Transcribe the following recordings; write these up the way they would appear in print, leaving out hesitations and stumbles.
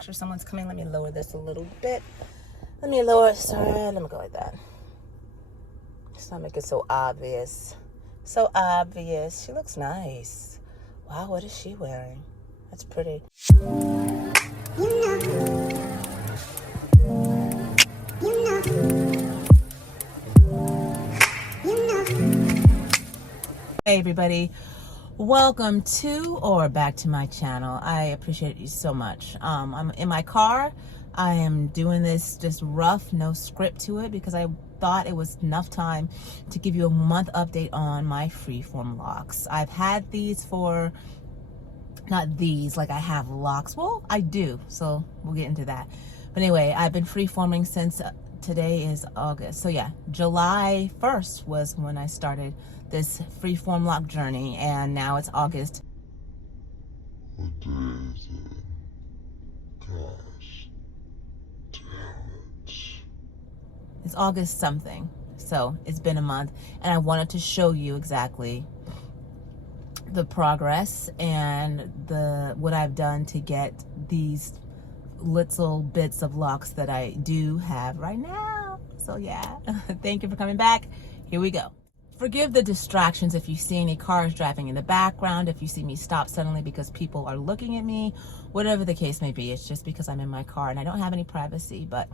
make sure someone's coming. Let me lower this a little bit. Let me lower it. Sorry, let me go like that. Let's not make it so obvious. So obvious. She looks nice. Wow, what is she wearing? That's pretty. Hey everybody, welcome to or back to my channel. I appreciate you so much. I'm in my car. I am doing this just rough, no script to it, because I thought it was enough time to give you a month update on my Freeform locks. I've had these for, not these, like I have locks. Well, I do, so we'll get into that. But anyway, I've been freeforming since today is August. So yeah, July 1st was when I started this freeform lock journey, and now it's August. What day is it? Gosh, damn it. It's August something. So it's been a month, and I wanted to show you exactly the progress and what I've done to get these little bits of locks that I do have right now. So yeah, thank you for coming back. Here we go. Forgive the distractions if you see any cars driving in the background, if you see me stop suddenly because people are looking at me, whatever the case may be. It's just because I'm in my car and I don't have any privacy, but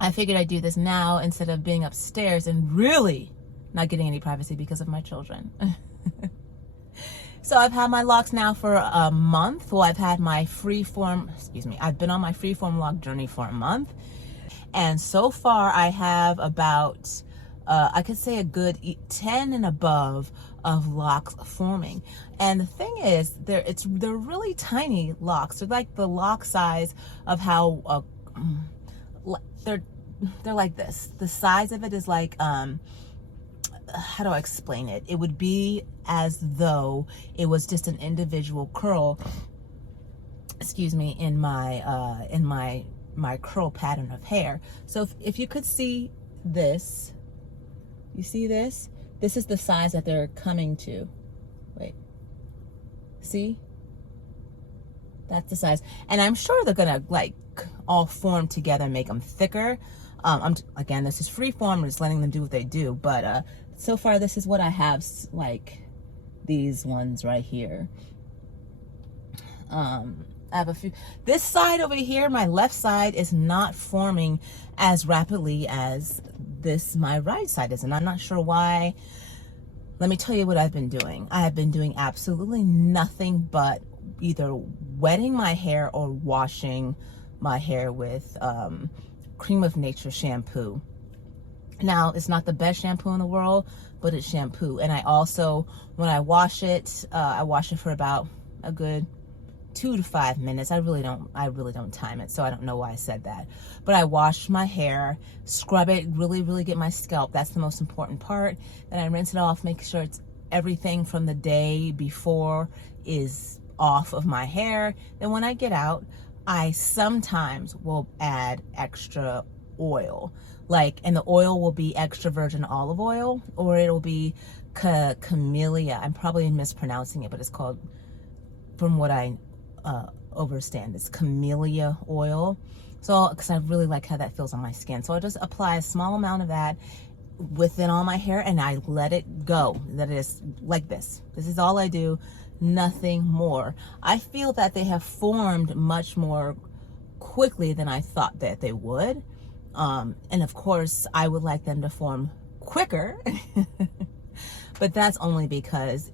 I figured I'd do this now instead of being upstairs and really not getting any privacy because of my children. So I've had my locks now for a month. Well, I've had my I've been on my freeform lock journey for a month. And so far I have about, I could say a good 10 and above of locks forming. And the thing is, they're really tiny locks. They're like the lock size of how, they're like this. The size of it is like, how do I explain it? It would be as though it was just an individual curl, excuse me, in my curl pattern of hair. So if you could see this, you see this? This is the size that they're coming to. Wait, see? That's the size. And I'm sure they're gonna like all form together and make them thicker. Again, this is freeform, I'm just letting them do what they do, but so far this is what I have, like these ones right here. I have a few. This side over here, my left side, is not forming as rapidly as my right side is, and I'm not sure why. Let me tell you what I've been doing. I have been doing absolutely nothing but either wetting my hair or washing my hair with Cream of Nature shampoo. Now, it's not the best shampoo in the world, but it's shampoo. And I also, when I wash it for about a good 2 to 5 minutes. I really don't time it, so I don't know why I said that. But I wash my hair, scrub it, really get my scalp. That's the most important part. Then I rinse it off, make sure it's everything from the day before is off of my hair. Then when I get out, I sometimes will add extra oil, and the oil will be extra virgin olive oil, or it'll be camellia. I'm probably mispronouncing it, but it's called, from what I understand, it's camellia oil. So, because I really like how that feels on my skin, so I just apply a small amount of that within all my hair, and I let it go. That is like this. This is all I do. Nothing more. I feel that they have formed much more quickly than I thought that they would. And of course, I would like them to form quicker. But that's only because,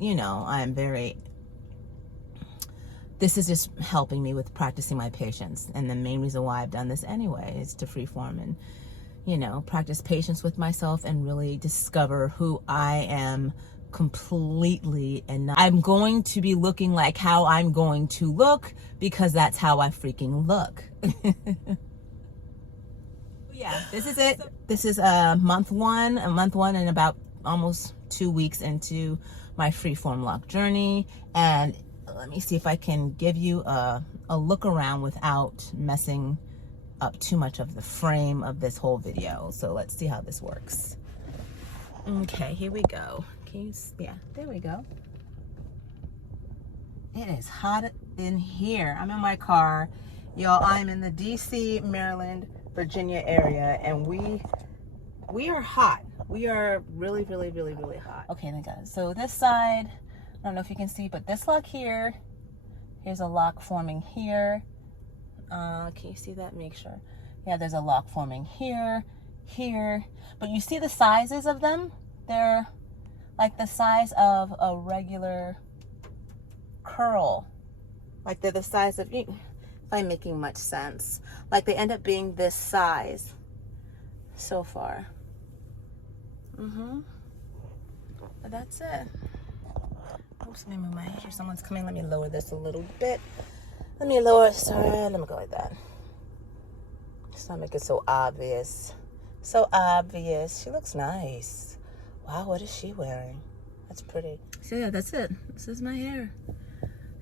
this is just helping me with practicing my patience. And the main reason why I've done this anyway is to freeform and, practice patience with myself and really discover who I am completely, and I'm going to be looking like how I'm going to look, because that's how I freaking look. Yeah, this is it. This is month one and about almost 2 weeks into my freeform lock journey. And let me see if I can give you a look around without messing up too much of the frame of this whole video. So let's see how this works. Okay, here we go. Yeah, there we go. It is hot in here. I'm in my car. Y'all, I'm in the DC, Maryland, Virginia area, and we are hot. We are really, really, really, really hot. Okay, then guys, so this side, I don't know if you can see, but this lock here, here's a lock forming here. Can you see that? Make sure. Yeah, there's a lock forming here, here. But you see the sizes of them? They're like the size of a regular curl. Like they're the size of, if I'm making much sense. Like they end up being this size so far. But that's it. Oops, let me move my hair. Someone's coming. Let me lower this a little bit. Let me lower it. Sorry, let me go like that. Let's not make it so obvious. So obvious. She looks nice. Wow, what is she wearing? That's pretty. So yeah, that's it. This is my hair.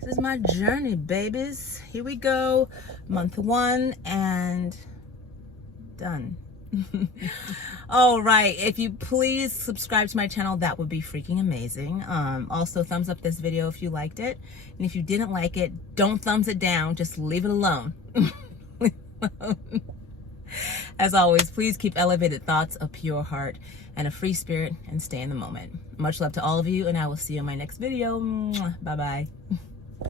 This is my journey, babies. Here we go. Month 1 and done. All right, if you please subscribe to my channel, that would be freaking amazing. Also thumbs up this video if you liked it, and if you didn't like it, don't thumbs it down, just leave it alone. As always, please keep elevated thoughts, a pure heart, and a free spirit, and stay in the moment. Much love to all of you, and I will see you in my next video. Bye bye.